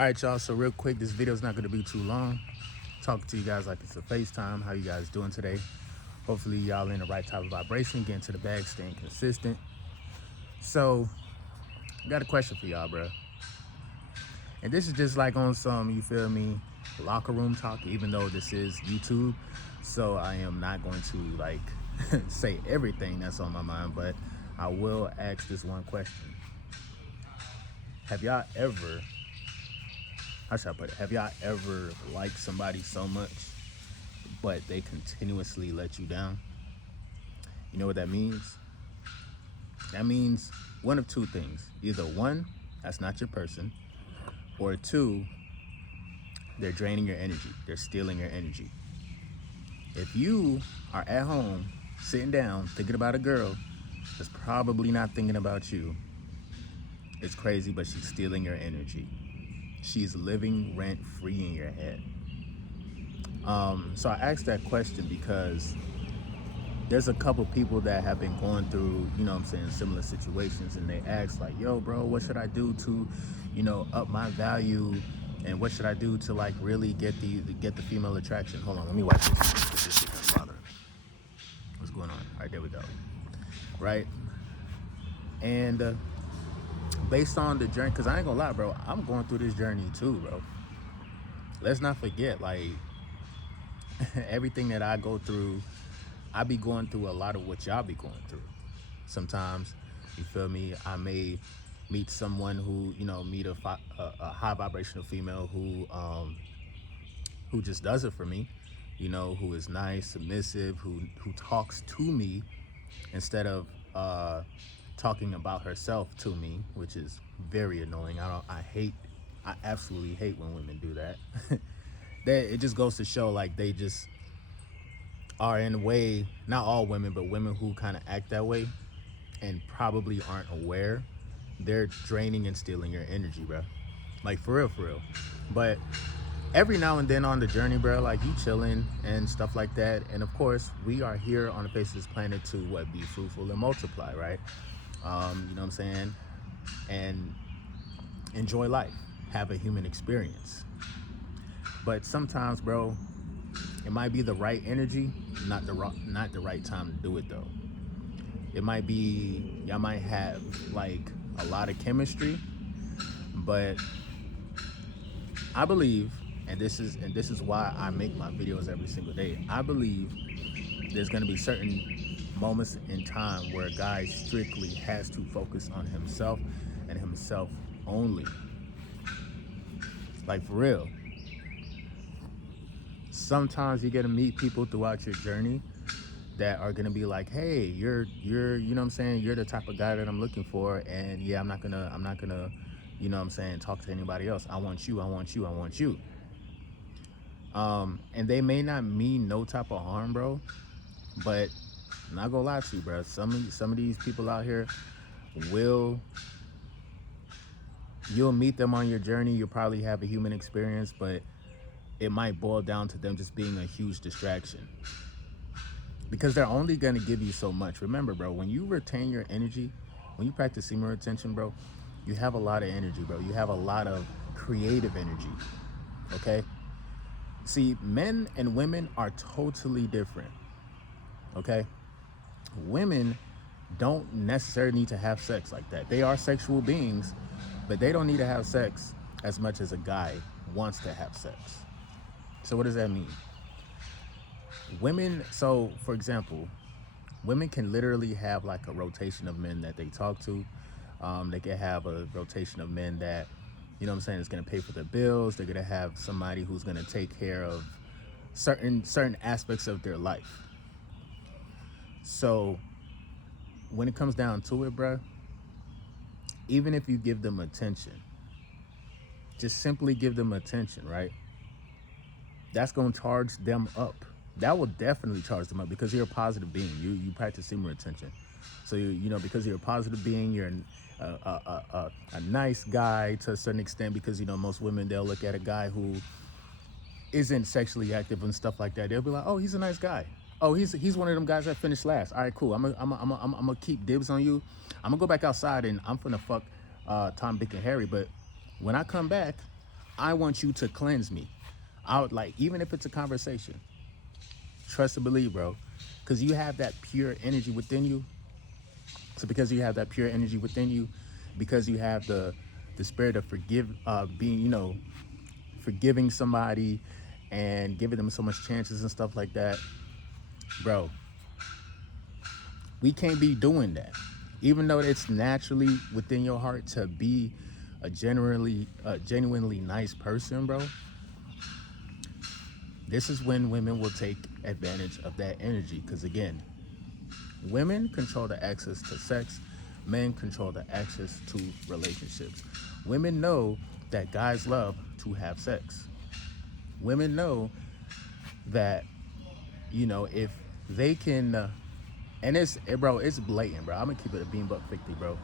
All right, y'all. So real quick, this video is not going to be too long. Talking to you guys like it's a FaceTime. How you guys doing today? Hopefully y'all in the right type of vibration, getting to the bag, staying consistent. So I got a question for y'all, bro. And this is just like on some, you feel me, locker room talk, even though this is YouTube. So I am not going to like say everything that's on my mind, but I will ask this one question. Have y'all ever, how should I put it? Have y'all ever liked somebody so much, but they continuously let you down? You know what that means? That means one of two things. Either one, that's not your person, or two, they're draining your energy. They're stealing your energy. If you are at home, sitting down, thinking about a girl that's probably not thinking about you, it's crazy, but she's stealing your energy. She's living rent-free in your head. So I asked that question because there's a couple people that have been going through, you know what I'm saying, similar situations, and they ask like, yo, bro, what should I do to, you know, up my value, and what should I do to like really get the female attraction? Hold on, let me wipe this shit that's bothering me. What's going on? All right, there we go. Right? And based on the journey, because I ain't gonna lie, bro, I'm going through this journey too, bro. Let's not forget, like, everything that I go through, I be going through a lot of what y'all be going through. Sometimes, you feel me, I may meet someone who, you know, meet a high vibrational female who just does it for me, you know, who is nice, submissive, who talks to me instead of talking about herself to me, which is very annoying. I absolutely hate when women do that. It just goes to show, like, they just are in a way, not all women, but women who kind of act that way and probably aren't aware, they're draining and stealing your energy, bro. Like, for real. But every now and then on the journey, bro, like, you chilling and stuff like that. And of course, we are here on the face of this planet to be fruitful and multiply, right? You know what I'm saying? And enjoy life, have a human experience. But sometimes, bro, it might be the right energy, not the right time to do it though. It might be, y'all might have like a lot of chemistry, but I believe, and this is why I make my videos every single day. I believe there's gonna be certain moments in time where a guy strictly has to focus on himself and himself only. Like, for real. Sometimes you get to meet people throughout your journey that are gonna be like, hey, you're you know what I'm saying, you're the type of guy that I'm looking for, and yeah, I'm not gonna, you know what I'm saying, talk to anybody else. I want you. And they may not mean no type of harm, bro, but I'm not gonna lie to you, bro. Some of these people out here you'll meet them on your journey, you'll probably have a human experience, but it might boil down to them just being a huge distraction. Because they're only gonna give you so much. Remember, bro, when you retain your energy, when you practice semen retention, bro, you have a lot of energy, bro. You have a lot of creative energy, okay? See, men and women are totally different, okay? Women don't necessarily need to have sex like that. They are sexual beings, but they don't need to have sex as much as a guy wants to have sex. So what does that mean? Women, so for example, women can literally have like a rotation of men that they talk to. They can have a rotation of men that, you know what I'm saying, is gonna pay for their bills. They're gonna have somebody who's gonna take care of certain aspects of their life. So when it comes down to it, bruh, even if you give them attention, just simply give them attention, right? That's gonna charge them up. That will definitely charge them up because you're a positive being. You practice semen retention. So you know, because you're a positive being, you're a nice guy to a certain extent, because, you know, most women, they'll look at a guy who isn't sexually active and stuff like that. They'll be like, oh, he's a nice guy. Oh, he's one of them guys that finished last. All right, cool. I'm gonna keep dibs on you. I'm gonna go back outside and I'm gonna fuck Tom, Dick, and Harry. But when I come back, I want you to cleanse me. I would like, even if it's a conversation, trust and believe, bro, because you have that pure energy within you. So because you have that pure energy within you, because you have the spirit of being, forgiving somebody and giving them so much chances and stuff like that, bro, we can't be doing that. Even though it's naturally within your heart to be a genuinely nice person, bro, this is when women will take advantage of that energy. Because again, women control the access to sex, men control the access to relationships. Women know that guys love to have sex. Women know that, if they can, and it's blatant, bro. I'm gonna keep it a bean buck 50, bro.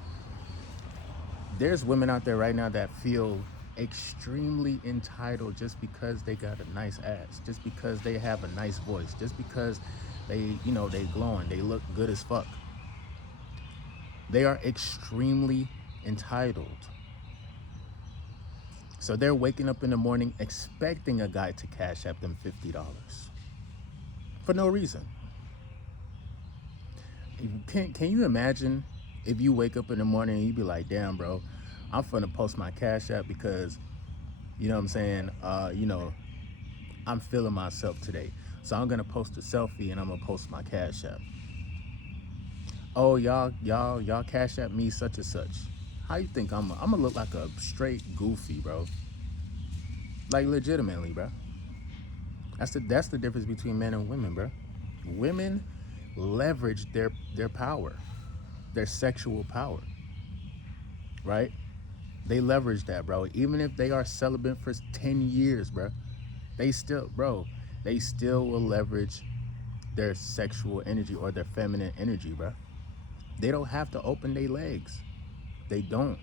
There's women out there right now that feel extremely entitled just because they got a nice ass, just because they have a nice voice, just because they glowing, they look good as fuck. They are extremely entitled. So they're waking up in the morning expecting a guy to cash app them $50 for no reason. Can you imagine if you wake up in the morning and you be like, damn, bro, I'm finna post my cash app because, you know what I'm saying, I'm feeling myself today. So I'm gonna post a selfie and I'm gonna post my cash app. Oh, y'all cash app me such and such. How you think I'm gonna look like a straight goofy, bro? Like legitimately, bro. That's the difference between men and women, bro. Women leverage their power, their sexual power, right? They leverage that, bro. Even if they are celibate for 10 years, bro, they still will leverage their sexual energy or their feminine energy, bro. They don't have to open their legs. They don't.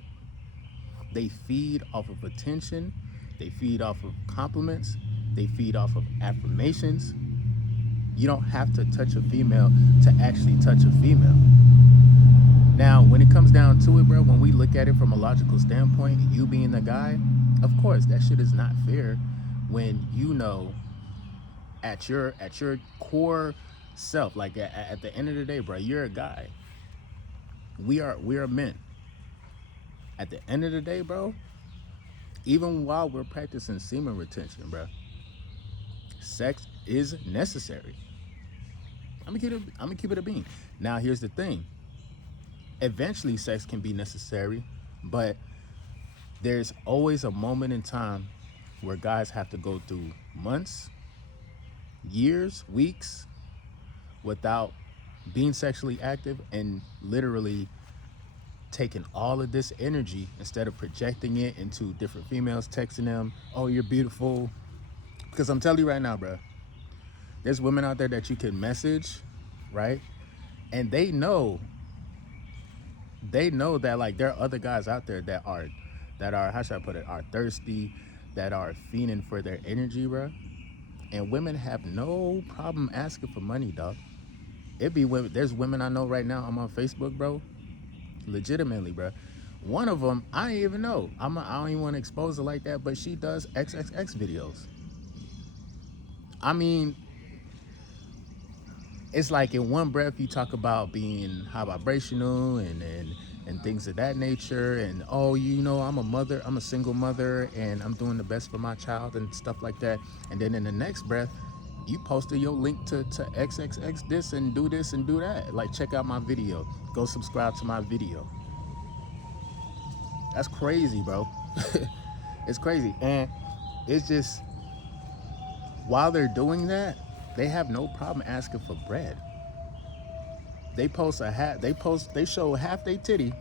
They feed off of attention. They feed off of compliments. They feed off of affirmations. You don't have to touch a female to actually touch a female. Now, when it comes down to it, bro, when we look at it from a logical standpoint, you being the guy, of course, that shit is not fair when at your core self, like at the end of the day, bro, you're a guy. We are men. At the end of the day, bro, even while we're practicing semen retention, bro, sex is necessary. I'm gonna keep it a bean. Now, here's the thing. Eventually, sex can be necessary, but there's always a moment in time where guys have to go through months, years, weeks without being sexually active and literally taking all of this energy instead of projecting it into different females, texting them, oh, you're beautiful. Because I'm telling you right now, bro, there's women out there that you can message, right? And they know that like there are other guys out there that are how should I put it, are thirsty, that are fiending for their energy, bro. And women have no problem asking for money, dog. There's women I know right now, I'm on Facebook, bro, legitimately, bro. One of them, I don't even know. I don't even want to expose her like that, but she does XXX videos. I mean, it's like in one breath you talk about being high vibrational and things of that nature, and oh, I'm a single mother and I'm doing the best for my child and stuff like that. And then in the next breath, you posted your link to XXX this and do that. Like, check out my video. Go subscribe to my video. That's crazy, bro. It's crazy. And it's just, while they're doing that, they have no problem asking for bread. They show half their titty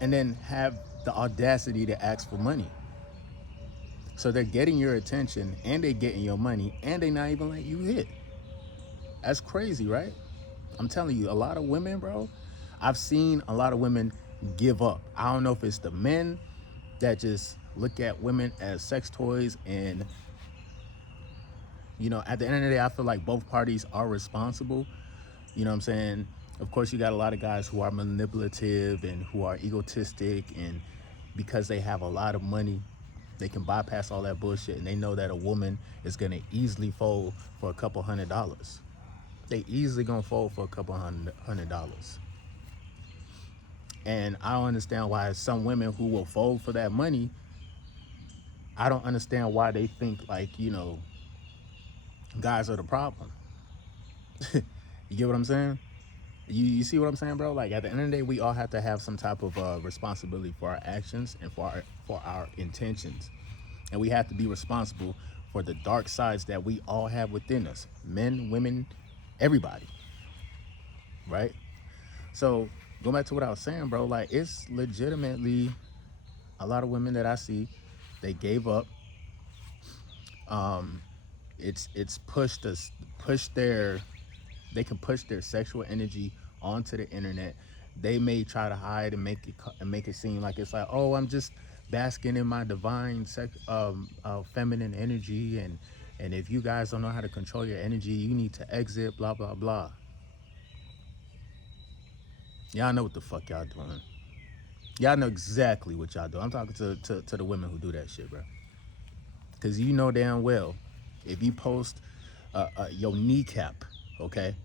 and then have the audacity to ask for money. So they're getting your attention and they're getting your money and they not even letting you hit. That's crazy, right? I'm telling you, a lot of women, bro, I've seen a lot of women give up. I don't know if it's the men that just look at women as sex toys, and at the end of the day, I feel like both parties are responsible. You know what I'm saying? Of course, you got a lot of guys who are manipulative and who are egotistic, and because they have a lot of money, They can bypass all that bullshit, and they know that a woman is gonna easily fold for a couple $100. They easily gonna fold for a couple $100. And I don't understand why some women who will fold for that money, I don't understand why they think like, guys are the problem. You get what I'm saying? You see what I'm saying, bro? Like at the end of the day, we all have to have some type of responsibility for our actions and for our intentions, and we have to be responsible for the dark sides that we all have within us, men, women, everybody, right? So going back to what I was saying, bro, like it's legitimately a lot of women that I see, they gave up. Um, it's pushed their they can push their sexual energy onto the internet. They may try to hide and make it seem like it's like, oh, I'm just basking in my divine feminine energy, and if you guys don't know how to control your energy, you need to exit. Blah blah blah. Y'all know what the fuck y'all doing. Y'all know exactly what y'all do. I'm talking to the women who do that shit, bro. Because you know damn well, if you post your kneecap, okay?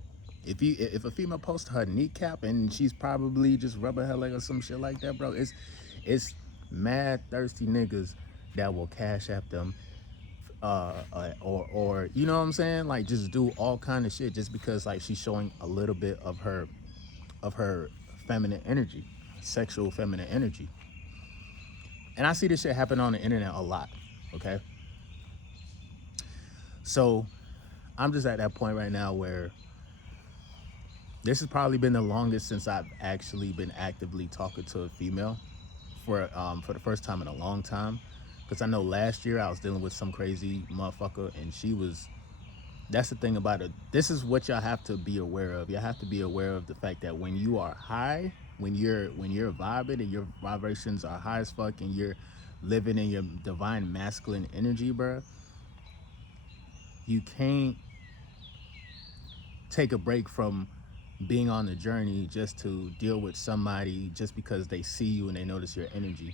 If a female posts her kneecap and she's probably just rubbing her leg or some shit like that, bro, it's mad thirsty niggas that will cash app them, or you know what I'm saying, like just do all kind of shit just because like she's showing a little bit of her feminine energy, sexual feminine energy. And I see this shit happen on the internet a lot, okay? So I'm just at that point right now where this has probably been the longest since I've actually been actively talking to a female for the first time in a long time. Because I know last year I was dealing with some crazy motherfucker, and she was. That's the thing about it. This is what y'all have to be aware of. Y'all have to be aware of the fact that when you are high, when you're vibing and your vibrations are high as fuck, and you're living in your divine masculine energy, bro, you can't take a break from being on the journey just to deal with somebody just because they see you and they notice your energy.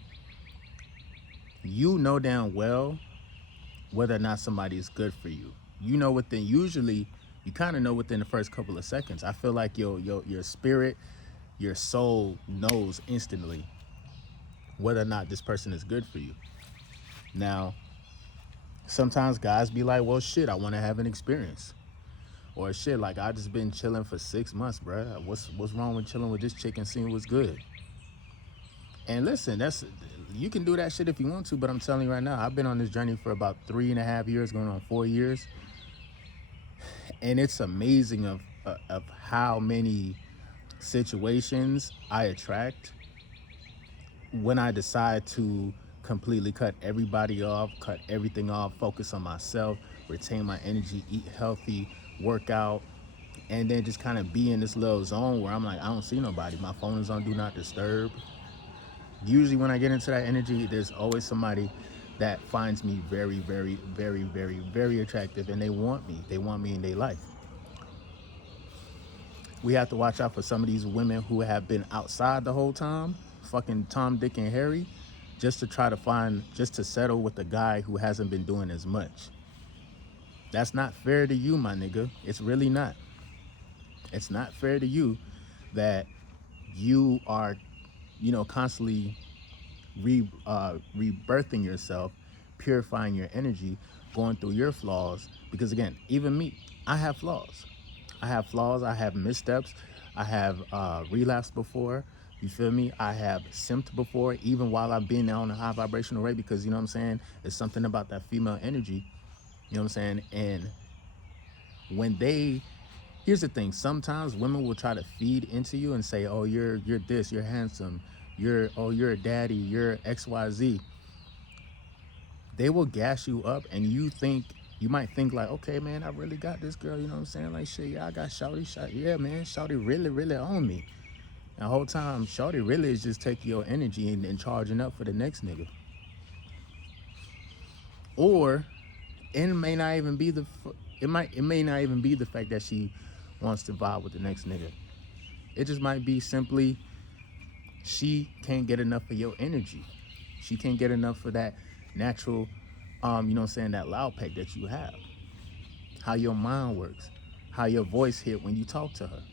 You know damn well whether or not somebody is good for you. You know within usually you kind of know within the first couple of seconds. I feel like your spirit, your soul knows instantly whether or not this person is good for you. Now, sometimes guys be like, well shit, I want to have an experience. Or shit, like I just been chilling for 6 months, bro. What's wrong with chilling with this chick and seeing what's good? And listen, you can do that shit if you want to, but I'm telling you right now, I've been on this journey for about 3.5 years, going on 4 years, and it's amazing of how many situations I attract when I decide to completely cut everybody off, cut everything off, focus on myself, retain my energy, eat healthy, work out, and then just kind of be in this little zone where I'm like, I don't see nobody. My phone is on do not disturb. Usually when I get into that energy, there's always somebody that finds me very, very, very, very, very attractive, and they want me. They want me in their life. We have to watch out for some of these women who have been outside the whole time, fucking Tom, Dick, and Harry, just to try to just to settle with a guy who hasn't been doing as much. That's not fair to you, my nigga. It's really not. It's not fair to you that you are, constantly rebirthing yourself, purifying your energy, going through your flaws. Because again, even me, I have flaws. I have flaws. I have missteps. I have relapsed before. You feel me? I have simped before, even while I've been on a high vibrational rate, because you know what I'm saying? There's something about that female energy. You know what I'm saying? And when here's the thing, sometimes women will try to feed into you and say, oh, you're this, you're handsome, you're a daddy, you're XYZ. They will gas you up, and you might think like, okay, man, I really got this girl, you know what I'm saying? Like, shit, yeah, I got Shawty, yeah, man, Shawty really, really on me. And the whole time, Shawty really is just taking your energy and charging up for the next nigga. Or it may not even be it may not even be the fact that she wants to vibe with the next nigga. It just might be simply she can't get enough of your energy. She can't get enough of that natural, that loud pack that you have, how your mind works, how your voice hit when you talk to her.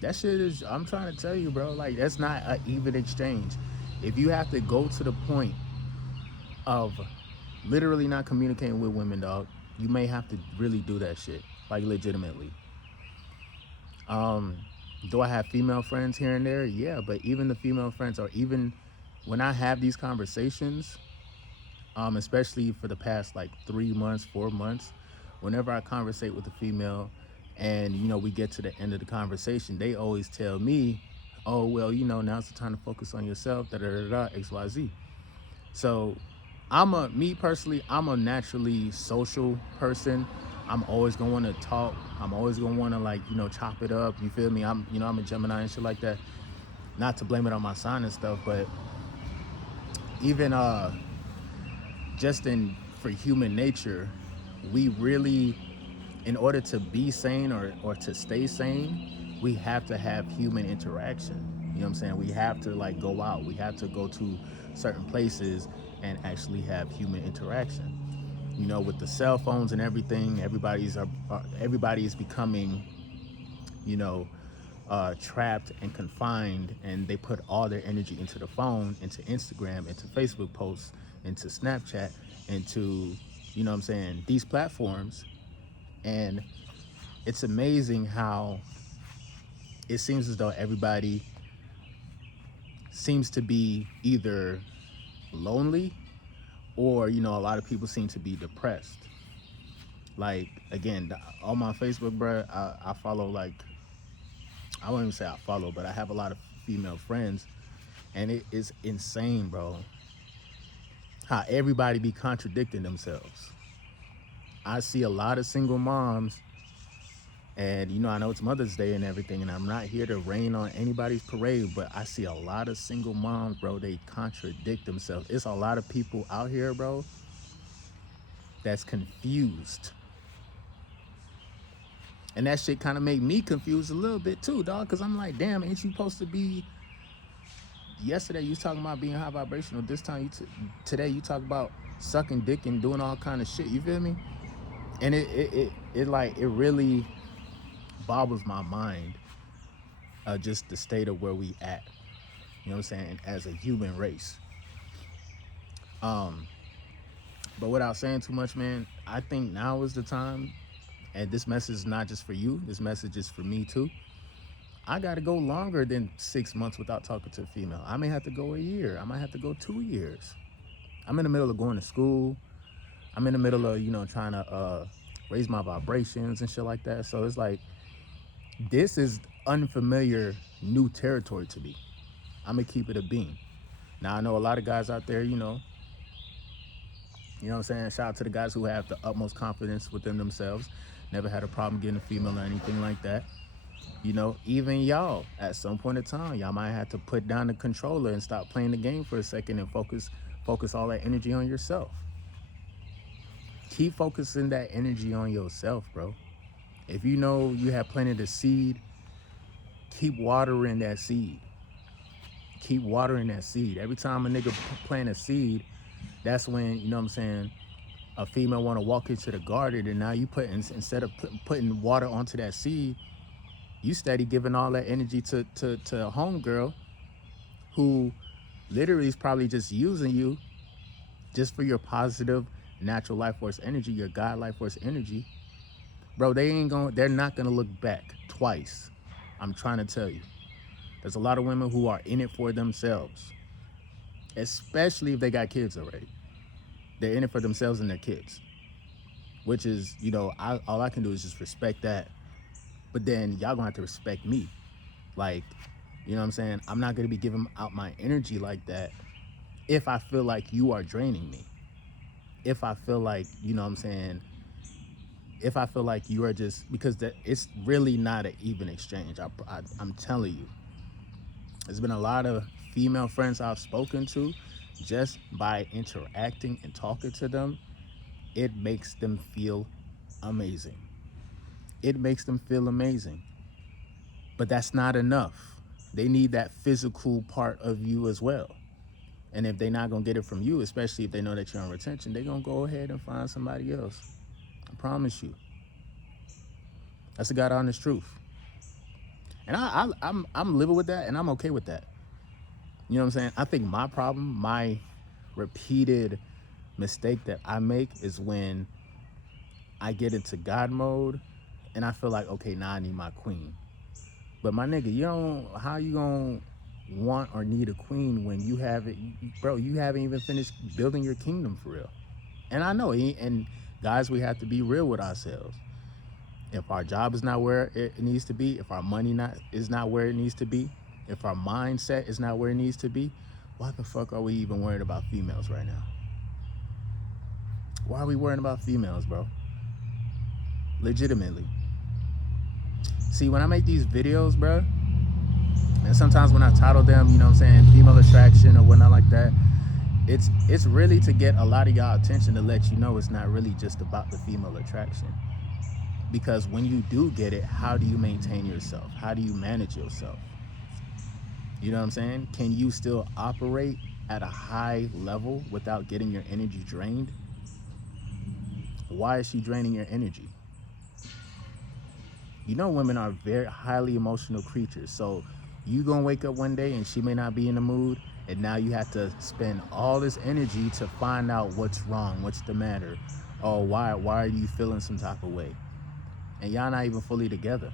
That shit is, I'm trying to tell you, bro, like, that's not an even exchange. If you have to go to the point of literally not communicating with women, dog, you may have to really do that shit, like, legitimately. Um, do I have female friends here and there? Yeah, but even the female friends, or even when I have these conversations, especially for the past like 3 months, 4 months, whenever I conversate with a female, and we get to the end of the conversation, they always tell me, "Oh well, now's the time to focus on yourself." Da da da da XYZ. So, me personally, I'm a naturally social person. I'm always gonna want to talk. I'm always gonna want to, like, chop it up. You feel me? I'm a Gemini and shit like that. Not to blame it on my sign and stuff, but even just in for human nature, we really, in order to be sane, or to stay sane, we have to have human interaction. You know what I'm saying? We have to, like, go out. We have to go to certain places and actually have human interaction. With the cell phones and everything, everybody is becoming, you know, trapped and confined, and they put all their energy into the phone, into Instagram, into Facebook posts, into Snapchat, into, these platforms. And it's amazing how it seems as though everybody seems to be either lonely, or, a lot of people seem to be depressed. Like, again, on my Facebook, bro, I follow, like, I won't even say I follow, but I have a lot of female friends, and it is insane, bro, how everybody be contradicting themselves. I see a lot of single moms, and I know it's Mother's Day and everything, and I'm not here to rain on anybody's parade, but I see a lot of single moms, bro. They contradict themselves. It's a lot of people out here, bro, that's confused. And that shit kind of made me confused a little bit too, dog, because I'm like, damn, ain't you supposed to be, yesterday you was talking about being high vibrational, this time today you talk about sucking dick and doing all kind of shit, you feel me? And it really boggles my mind, just the state of where we at, you know what I'm saying, as a human race. But without saying too much, man, I think now is the time, and this message is not just for you, this message is for me too. I gotta go longer than 6 months without talking to a female. I may have to go a year. I might have to go 2 years. I'm in the middle of going to school. I'm in the middle of, trying to raise my vibrations and shit like that. So it's like, this is unfamiliar, new territory to me. I'm gonna keep it a bean. Now, I know a lot of guys out there, what I'm saying? Shout out to the guys who have the utmost confidence within themselves. Never had a problem getting a female or anything like that. Even y'all, at some point in time, y'all might have to put down the controller and stop playing the game for a second and focus all that energy on yourself. Keep focusing that energy on yourself, bro. If you know you have planted a seed, keep watering that seed. Keep watering that seed. Every time a nigga plant a seed, that's when, what I'm saying, a female want to walk into the garden, and now you instead of putting water onto that seed, you steady giving all that energy to a homegirl who literally is probably just using you just for your positive natural life force energy, your God life force energy. Bro, they're not gonna look back twice. I'm trying to tell you. There's a lot of women who are in it for themselves, especially if they got kids already. They're in it for themselves and their kids, which is, all I can do is just respect that. But then y'all gonna have to respect me. Like, you know what I'm saying? I'm not gonna be giving out my energy like that if I feel like you are draining me. If I feel like, what I'm saying, if I feel like you are just, because it's really not an even exchange. I'm telling you. There's been a lot of female friends I've spoken to, just by interacting and talking to them, it makes them feel amazing. It makes them feel amazing. But that's not enough. They need that physical part of you as well. And if they're not gonna get it from you, especially if they know that you're on retention, they're gonna go ahead and find somebody else. I promise you. That's the God honest truth. And I'm living with that, and I'm okay with that. You know what I'm saying? I think my problem, my repeated mistake that I make is when I get into God mode and I feel like, okay, now I need my queen. But my nigga, how you gonna want or need a queen when you haven't, bro, you haven't even finished building your kingdom for real. And I know, and guys, we have to be real with ourselves. If our job is not where it needs to be, if our money is not where it needs to be, if our mindset is not where it needs to be, why the fuck are we even worried about females right now? Why are we worrying about females, bro? Legitimately. See, when I make these videos, bro, and sometimes when I title them, you know what I'm saying, female attraction or whatnot like that, it's really to get a lot of y'all attention, to let you know it's not really just about the female attraction. Because when you do get it, how do you maintain yourself? How do you manage yourself? You know what I'm saying? Can you still operate at a high level without getting your energy drained? Why is she draining your energy? You know, women are very highly emotional creatures. So you gonna wake up one day and she may not be in the mood, and now you have to spend all this energy to find out what's wrong, what's the matter, or why are you feeling some type of way, and y'all not even fully together.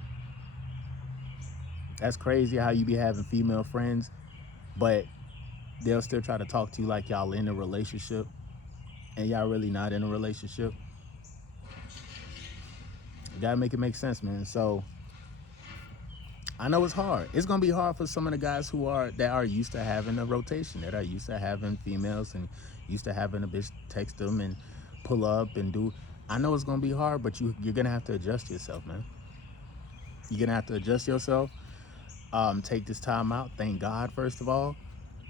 That's crazy how you be having female friends, but they'll still try to talk to you like y'all in a relationship, and y'all really not in a relationship. You gotta make it make sense, man. So I know it's hard. It's gonna be hard for some of the guys that are used to having a rotation, that are used to having females and used to having a bitch text them and pull up and do. I know it's gonna be hard, but you're gonna have to adjust yourself, man. You're gonna have to adjust yourself. Take this time out. Thank God, first of all.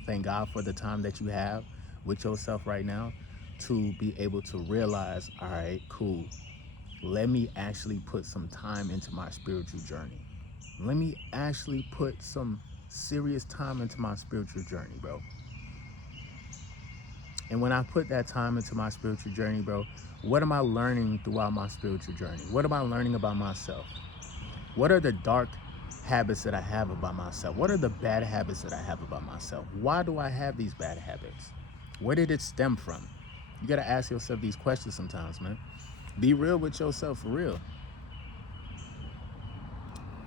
Thank God for the time that you have with yourself right now, to be able to realize, all right, cool. Let me actually put some time into my spiritual journey. Let me actually put some serious time into my spiritual journey, bro. And when I put that time into my spiritual journey, bro, what am I learning throughout my spiritual journey? What am I learning about myself? What are the dark habits that I have about myself? What are the bad habits that I have about myself? Why do I have these bad habits? Where did it stem from? You gotta ask yourself these questions sometimes, man. Be real with yourself, for real.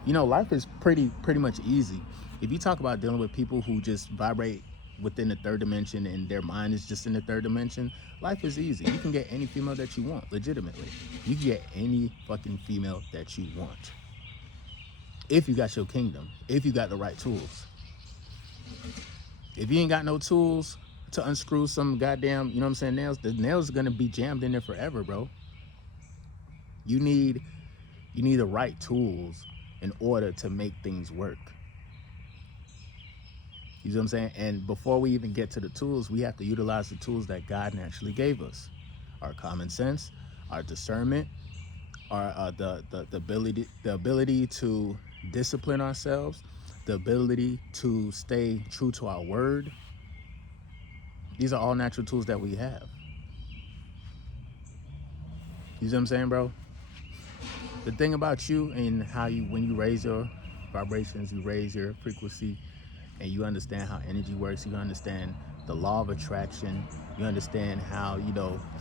You know, life is pretty much easy. If you talk about dealing with people who just vibrate within the third dimension and their mind is just in the third dimension, life is easy. You can get any female that you want, legitimately. You can get any fucking female that you want. If you got your kingdom, if you got the right tools. If you ain't got no tools to unscrew some goddamn, you know what I'm saying, nails, the nails are gonna be jammed in there forever, bro. You need the right tools in order to make things work. You know what I'm saying? And before we even get to the tools, we have to utilize the tools that God naturally gave us. Our common sense, our discernment, our the ability to discipline ourselves, the ability to stay true to our word. These are all natural tools that we have. You see what I'm saying, bro? The thing about you and how when you raise your vibrations, you raise your frequency, and you understand how energy works, you understand the law of attraction, you understand how,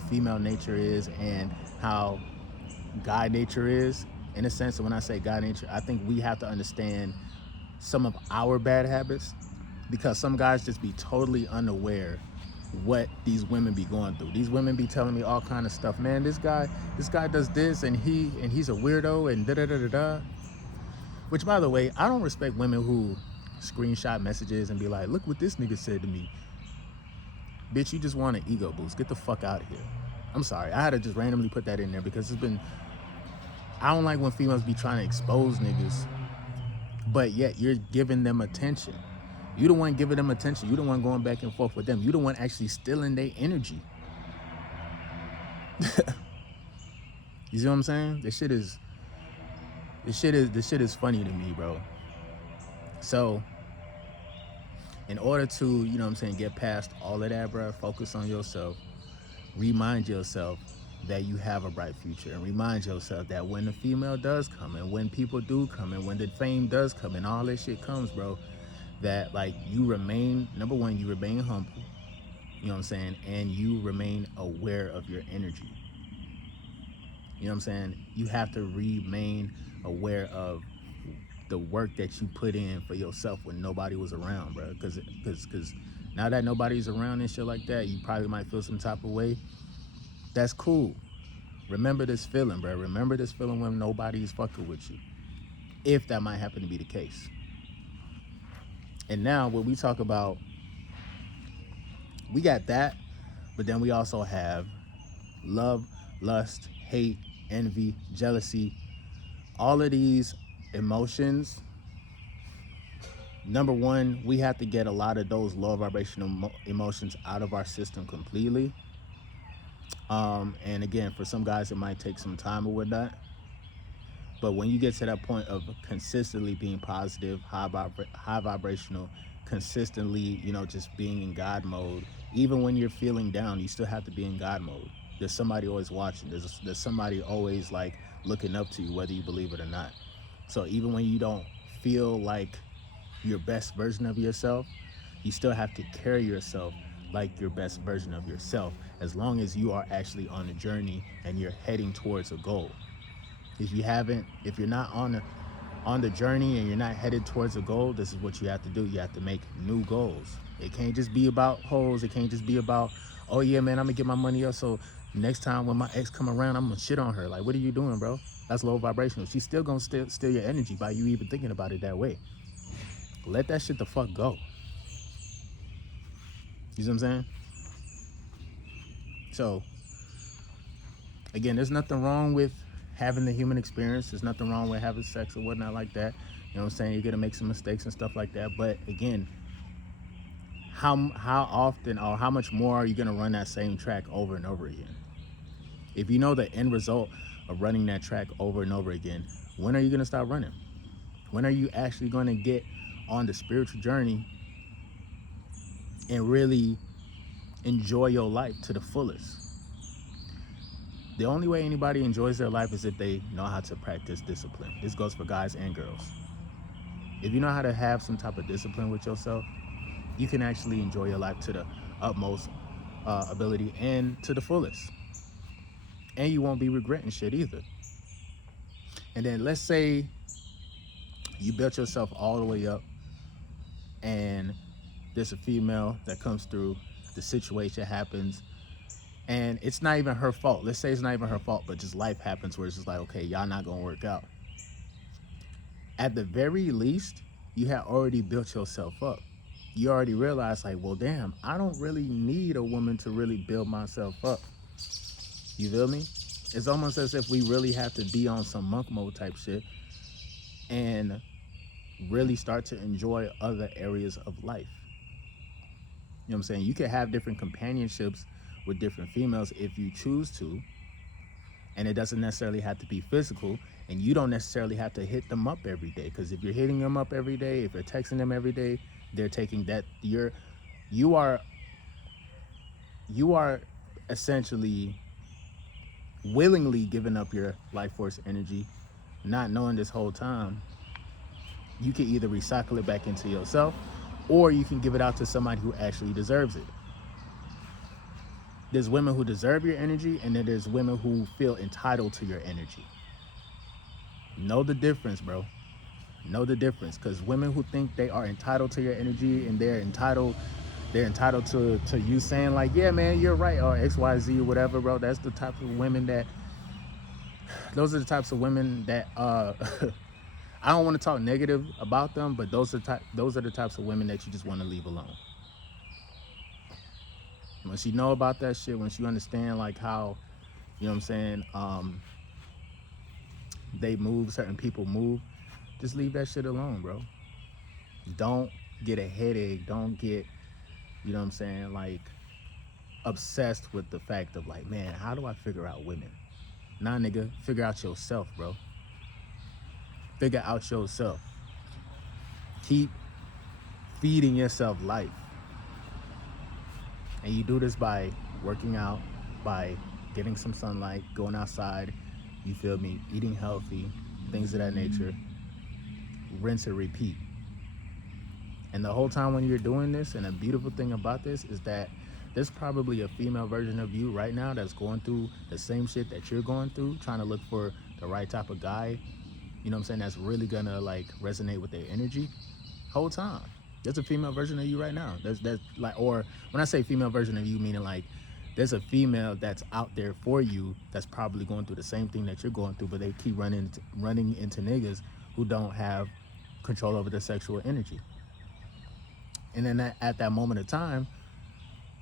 female nature is and how God nature is. In a sense, when I say God nature, I think we have to understand some of our bad habits, because some guys just be totally unaware what these women be going through. These women be telling me all kind of stuff. Man, this guy does this, and he's a weirdo, and da da da da da. Which, by the way, I don't respect women who screenshot messages and be like, look what this nigga said to me. Bitch, you just want an ego boost. Get the fuck out of here. I'm sorry. I had to just randomly put that in there because I don't like when females be trying to expose niggas, but yet you're giving them attention. You the one giving them attention. You the one going back and forth with them. You the one actually stealing their energy. You see what I'm saying? This shit is funny to me, bro. So In order to, you know what I'm saying, get past all of that, bro, focus on yourself. Remind yourself that you have a bright future, and remind yourself that when the female does come and when people do come and when the fame does come and all this shit comes, bro, that like you remain, number one, you remain humble, you know what I'm saying, and you remain aware of your energy. You know what I'm saying? You have to remain aware of the work that you put in for yourself when nobody was around, bro. Because now that nobody's around and shit like that, you probably might feel some type of way. That's cool. Remember this feeling, bro. Remember this feeling when nobody's fucking with you, if that might happen to be the case. And now when we talk about, we got that, but then we also have love, lust, hate, envy, jealousy, all of these emotions. Number one, we have to get a lot of those low vibrational emotions out of our system completely. And again, for some guys, it might take some time with that. But when you get to that point of consistently being positive, high vibrational, consistently, you know, just being in God mode, even when you're feeling down, you still have to be in God mode. There's somebody always watching. There's somebody always like looking up to you, whether you believe it or not. So even when you don't feel like your best version of yourself, you still have to carry yourself like your best version of yourself, as long as you are actually on a journey and you're heading towards a goal. If you're not on the journey and you're not headed towards a goal, this is what you have to do. You have to make new goals. It can't just be about hoes. It can't just be about, oh yeah, man, I'm gonna get my money up, so next time when my ex come around, I'm gonna shit on her. Like, what are you doing, bro? That's low vibrational. She's still gonna steal your energy by you even thinking about it that way. Let that shit the fuck go. You see what I'm saying? So, again, there's nothing wrong with having the human experience. There's nothing wrong with having sex or whatnot like that. You know what I'm saying? You're gonna make some mistakes and stuff like that. But again, how often or how much more are you gonna run that same track over and over again? If you know the end result of running that track over and over again, when are you gonna stop running? When are you actually gonna get on the spiritual journey and really enjoy your life to the fullest? The only way anybody enjoys their life is if they know how to practice discipline. This goes for guys and girls. If you know how to have some type of discipline with yourself, you can actually enjoy your life to the utmost ability and to the fullest. And you won't be regretting shit either. And then let's say you built yourself all the way up and there's a female that comes through, the situation happens, and it's not even her fault. Let's say it's not even her fault, but just life happens where it's just like, okay, y'all not gonna work out. At the very least, you had already built yourself up. You already realized, like, well, damn, I don't really need a woman to really build myself up. You feel me? It's almost as if we really have to be on some monk mode type shit and really start to enjoy other areas of life. You know what I'm saying? You can have different companionships with different females if you choose to, and it doesn't necessarily have to be physical, and you don't necessarily have to hit them up every day, because if you're hitting them up every day, if you're texting them every day, they're taking that, you are essentially willingly giving up your life force energy, not knowing this whole time. You can either recycle it back into yourself, or you can give it out to somebody who actually deserves it. There's women who deserve your energy, and then there's women who feel entitled to your energy. Know the difference, bro. Know the difference, because women who think they are entitled to your energy and they're entitled to you saying like, yeah, man, you're right, or XYZ or whatever, bro. That's the type of women that, those are the types of women that I don't want to talk negative about them, but those are the types of women that you just want to leave alone. Once you know about that shit, once you understand like how, you know what I'm saying, they move, certain people move, just leave that shit alone, bro. Don't get a headache. Don't get, you know what I'm saying, like obsessed with the fact of like, man, how do I figure out women? Nah, nigga, figure out yourself, bro. Figure out yourself. Keep feeding yourself life. And you do this by working out, by getting some sunlight, going outside, you feel me, eating healthy, things of that nature. Rinse and repeat. And the whole time when you're doing this, and the beautiful thing about this is that there's probably a female version of you right now that's going through the same shit that you're going through, trying to look for the right type of guy, you know what I'm saying, that's really gonna like resonate with their energy. Whole time. There's a female version of you right now. That's like, or when I say female version of you, meaning like there's a female that's out there for you that's probably going through the same thing that you're going through, but they keep running into niggas who don't have control over their sexual energy. And then at that moment of time,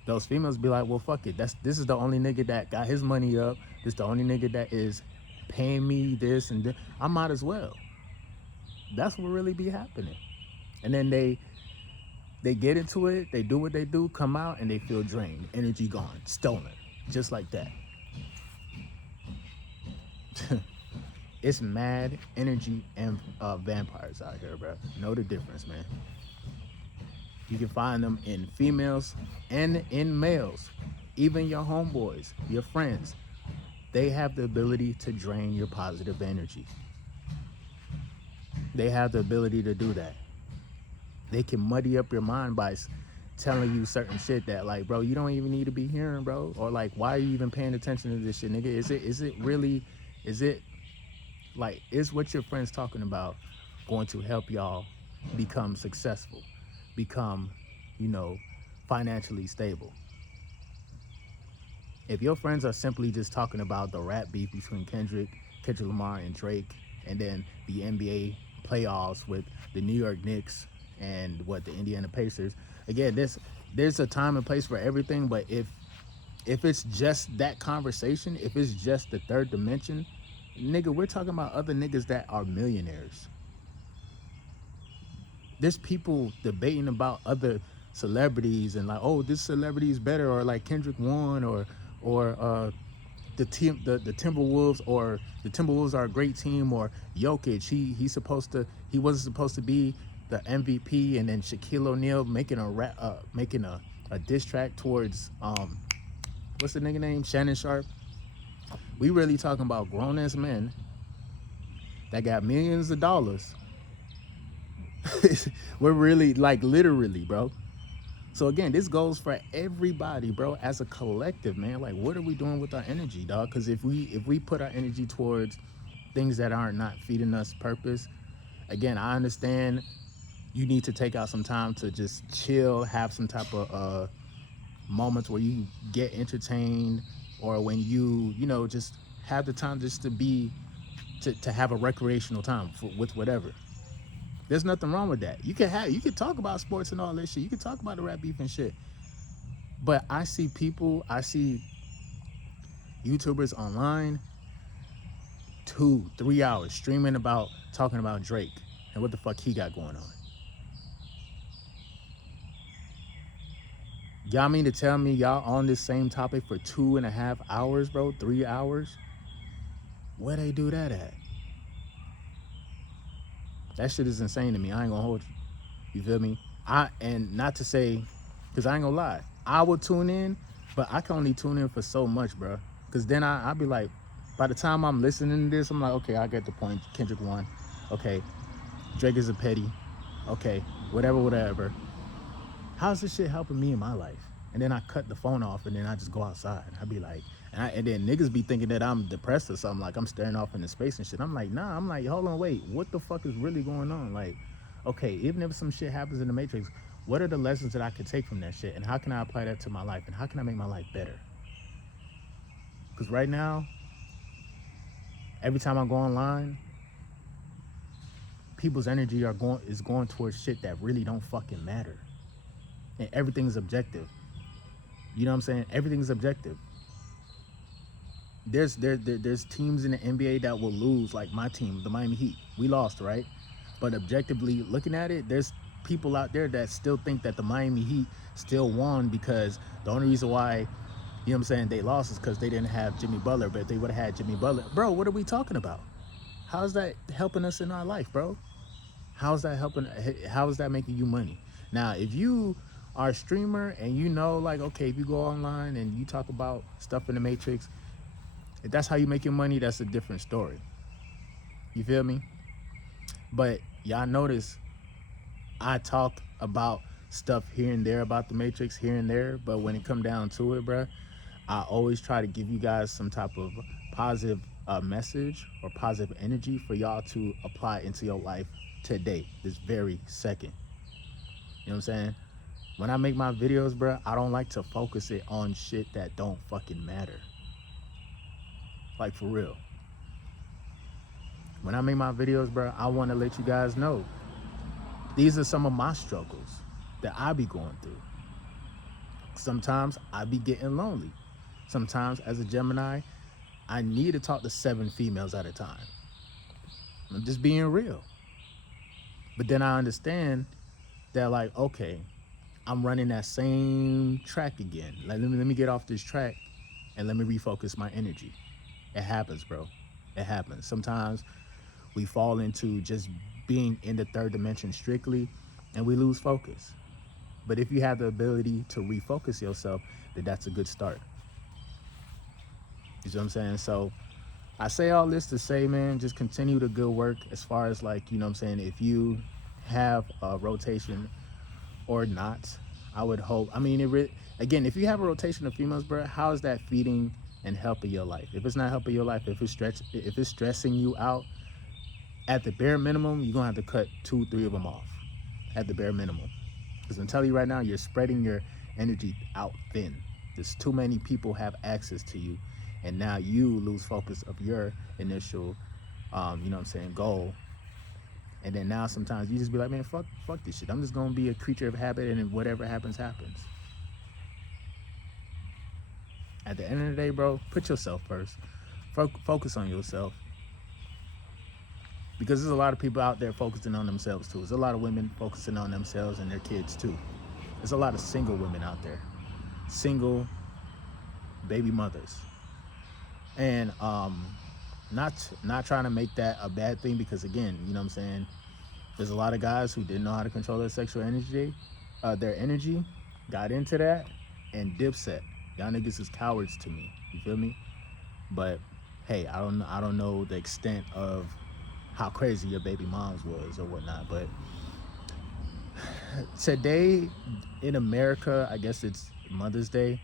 those females be like, well, fuck it. This is the only nigga that got his money up. This the only nigga that is paying me this and this. I might as well. That's what really be happening. And then they get into it, they do what they do, come out, and they feel drained. Energy gone, stolen, just like that. It's mad energy and vampires out here, bro. Know the difference, man. You can find them in females and in males. Even your homeboys, your friends, they have the ability to drain your positive energy. They have the ability to do that. They can muddy up your mind by telling you certain shit that, like, bro, you don't even need to be hearing, bro. Or like, why are you even paying attention to this shit, nigga? Is what your friend's talking about going to help y'all become successful, become, financially stable? If your friends are simply just talking about the rap beef between Kendrick Lamar and Drake, and then the NBA playoffs with the New York Knicks and the Indiana Pacers, again, there's a time and place for everything. But if it's just that conversation, if it's just the third dimension, nigga, we're talking about other niggas that are millionaires. There's people debating about other celebrities and like, oh, this celebrity is better, or like Kendrick won, or the Timberwolves, or the Timberwolves are a great team, or Jokic, he wasn't supposed to be the MVP, and then Shaquille O'Neal making a diss track towards what's the nigga name, Shannon Sharp. We really talking about grown ass men that got millions of dollars. We're really, like, literally, bro. So again, this goes for everybody, bro, as a collective, man. Like, what are we doing with our energy, dog? Because if we put our energy towards things that aren't not feeding us purpose, again, I understand you need to take out some time to just chill, have some type of moments where you get entertained, or when you just have the time just to have a recreational time with whatever. There's nothing wrong with that. You can talk about sports and all that shit. You can talk about the rap beef and shit. But I see YouTubers online, 2-3 hours streaming talking about Drake and what the fuck he got going on. Y'all mean to tell me y'all on this same topic for 2.5 hours, bro? 3 hours? Where they do that at? That shit is insane to me. I ain't gonna hold you. You feel me? And not to say, because I ain't gonna lie, I would tune in, but I can only tune in for so much, bro. Because then I'll be like, by the time I'm listening to this, I'm like, okay, I get the point. Kendrick won. Okay, Drake is a petty. Okay, whatever. How's this shit helping me in my life? And then I cut the phone off, and then I just go outside. I'd be like, and then niggas be thinking that I'm depressed or something, like I'm staring off into space and shit. I'm like, nah. I'm like, hold on, wait. What the fuck is really going on? Like, okay, even if some shit happens in the Matrix, what are the lessons that I could take from that shit? And how can I apply that to my life? And how can I make my life better? Because right now, every time I go online, people's energy is going towards shit that really don't fucking matter. And everything's objective. You know what I'm saying? Everything's objective. There's teams in the NBA that will lose, like my team, the Miami Heat. We lost, right? But objectively looking at it, there's people out there that still think that the Miami Heat still won because the only reason why, you know what I'm saying, they lost is because they didn't have Jimmy Butler. But if they would have had Jimmy Butler, bro, what are we talking about? How's that helping us in our life, bro? How's that helping? How is that making you money? Now, if you are a streamer and you know, like, okay, if you go online and you talk about stuff in the Matrix, if that's how you make your money, that's a different story. You feel me? But y'all notice I talk about stuff here and there about the Matrix here and there, but when it come down to it, bruh, I always try to give you guys some type of positive message or positive energy for y'all to apply into your life today, this very second. You know what I'm saying? When I make my videos, bruh, I don't like to focus it on shit that don't fucking matter. Like, for real. When I make my videos, bruh, I want to let you guys know these are some of my struggles that I be going through. Sometimes I be getting lonely. Sometimes, as a Gemini, I need to talk to 7 females at a time. I'm just being real. But then I understand that, like, okay, I'm running that same track again. Like, let me get off this track and let me refocus my energy. It happens, bro. It happens. Sometimes we fall into just being in the third dimension strictly and we lose focus. But if you have the ability to refocus yourself, then that's a good start. You see what I'm saying? So I say all this to say, man, just continue the good work as far as, like, you know what I'm saying, if you have a rotation or not, I would hope, I mean, again, if you have a rotation of females, bro, how is that feeding and helping your life? If it's not helping your life, if it's stressing you out, at the bare minimum, you're gonna have to cut 2, 3 of them off at the bare minimum. Because I'm telling you right now, you're spreading your energy out thin. There's too many people have access to you, and now you lose focus of your initial, you know what I'm saying, goal. And then now sometimes you just be like, man, fuck this shit. I'm just gonna be a creature of habit, and whatever happens, happens. At the end of the day, bro, put yourself first. Focus on yourself. Because there's a lot of people out there focusing on themselves too. There's a lot of women focusing on themselves and their kids too. There's a lot of single women out there. Single baby mothers. And not trying to make that a bad thing, because again, you know what I'm saying, there's a lot of guys who didn't know how to control their sexual energy, got into that, and dipset. Y'all niggas is cowards to me. You feel me? But hey, I don't know the extent of how crazy your baby moms was or whatnot. But today in America, I guess it's Mother's Day.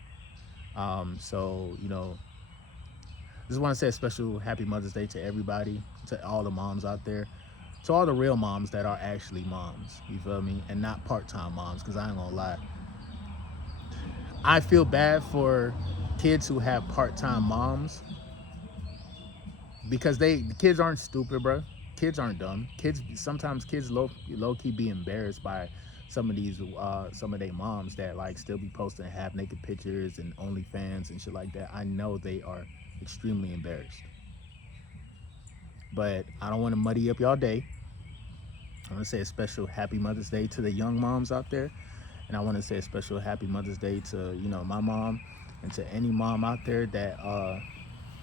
So, you know, just want to say a special happy Mother's Day to everybody, to all the moms out there, to all the real moms that are actually moms, you feel me? And not part-time moms, because I ain't gonna lie. I feel bad for kids who have part-time moms, because the kids aren't stupid, bro. Kids aren't dumb. Sometimes kids low-key be embarrassed by some of their moms that, like, still be posting half-naked pictures and OnlyFans and shit like that. I know they are extremely embarrassed. But I don't want to muddy up y'all day. I want to say a special happy Mother's Day to the young moms out there. And I want to say a special happy Mother's Day to, you know, my mom, and to any mom out there that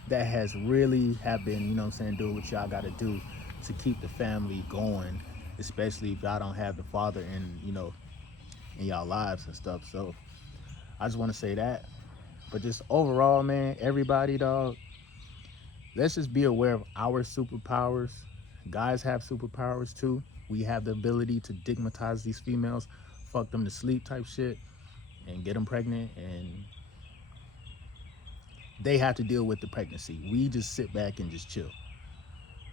has really have been, you know what I'm saying, doing what y'all got to do to keep the family going, especially if y'all don't have the father in y'all lives and stuff. So I just want to say that. But just overall, man, everybody, dog, let's just be aware of our superpowers. Guys have superpowers too. We have the ability to digmatize these females, fuck them to sleep type shit, and get them pregnant, and they have to deal with the pregnancy. We just sit back and just chill.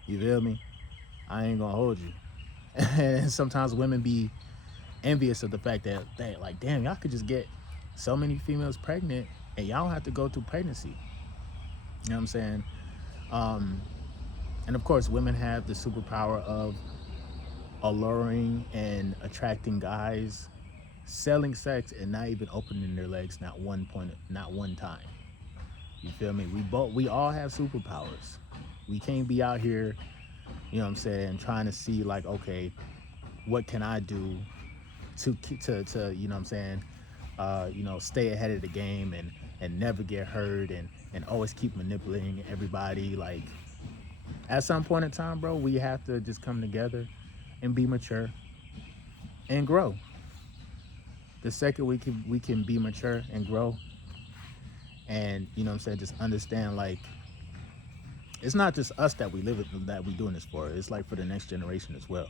You feel me? I ain't gonna hold you. And sometimes women be envious of the fact that they like, damn, y'all could just get so many females pregnant and y'all don't have to go through pregnancy. You know what I'm saying? And of course, women have the superpower of alluring and attracting guys, selling sex, and not even opening their legs not one time. You feel me? We all have superpowers. We can't be out here, you know what I'm saying, trying to see, like, okay, what can I do to you know what I'm saying, stay ahead of the game and never get hurt and always keep manipulating everybody. Like, at some point in time, bro, we have to just come together and be mature and grow. The second we can be mature and grow, and you know what I'm saying, just understand, like, it's not just us that we live it, that we doing this for. It's like for the next generation as well.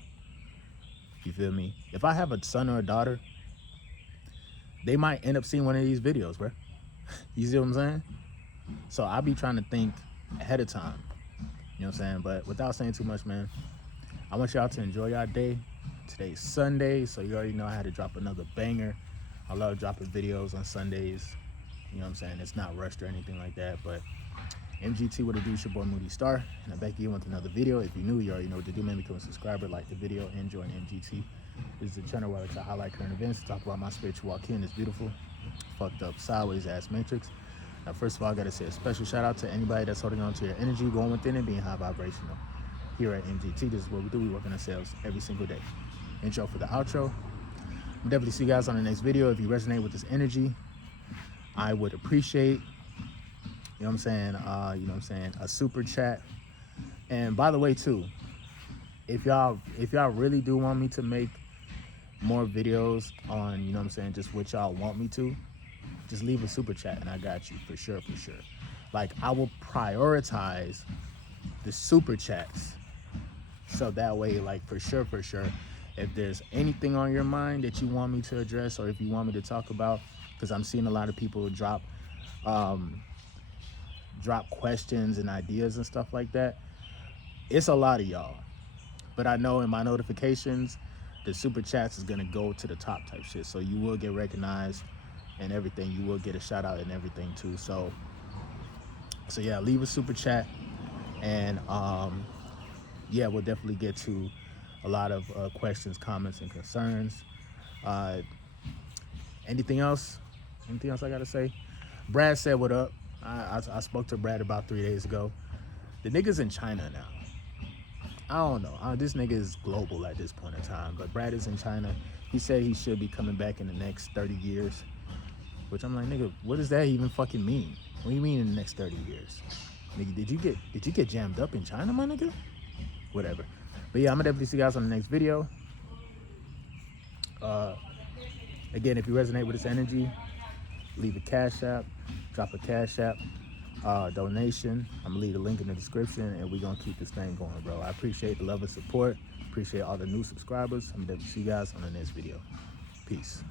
You feel me? If I have a son or a daughter, they might end up seeing one of these videos, bro. You see what I'm saying? So I be trying to think ahead of time. You know what I'm saying? But without saying too much, man, I want y'all to enjoy y'all day. Today's Sunday, so you already know I had to drop another banger. I love dropping videos on Sundays. You know what I'm saying? It's not rushed or anything like that, but MGT, what it do? It's your boy Moody Starr, and I'm back again with another video. If you're new, you already know what to do, man. Become a subscriber, like the video, and join MGT. This is the channel where I like to highlight current events, talk about my spiritual walk in. It's beautiful, fucked up, sideways ass matrix. Now, first of all, I gotta say a special shout out to anybody that's holding on to your energy, going within it, being high vibrational. Here at MGT, this is what we do. We work on ourselves every single day. Intro for the outro. I'll definitely see you guys on the next video. If you resonate with this energy, I would appreciate, you know what I'm saying, you know what I'm saying, a super chat. And by the way, too, if y'all really do want me to make more videos on, you know what I'm saying, just what y'all want me to, just leave a super chat and I got you for sure, for sure. Like, I will prioritize the super chats, so that way, like, for sure, if there's anything on your mind that you want me to address, or if you want me to talk about, because I'm seeing a lot of people drop questions and ideas and stuff like that. It's a lot of y'all, but I know in my notifications, the super chats is gonna go to the top type shit, so you will get recognized and everything. You will get a shout out and everything too. So yeah, leave a super chat, and yeah, we'll definitely get to a lot of questions, comments, and concerns. Anything else I gotta say? Brad said what up. I spoke to Brad about 3 days ago. The nigga's in China now. I don't know. This nigga is global at this point in time, but Brad is in China. He said he should be coming back in the next 30 years, which I'm like, nigga, what does that even fucking mean? What do you mean in the next 30 years? Nigga, did you get jammed up in China, my nigga? Whatever. But yeah, I'm gonna definitely see you guys on the next video. Again, if you resonate with this energy, leave a cash app, drop a cash app donation. I'm gonna leave the link in the description, and we're gonna keep this thing going, bro. I appreciate the love and support. Appreciate all the new subscribers. I'm gonna definitely see you guys on the next video. Peace.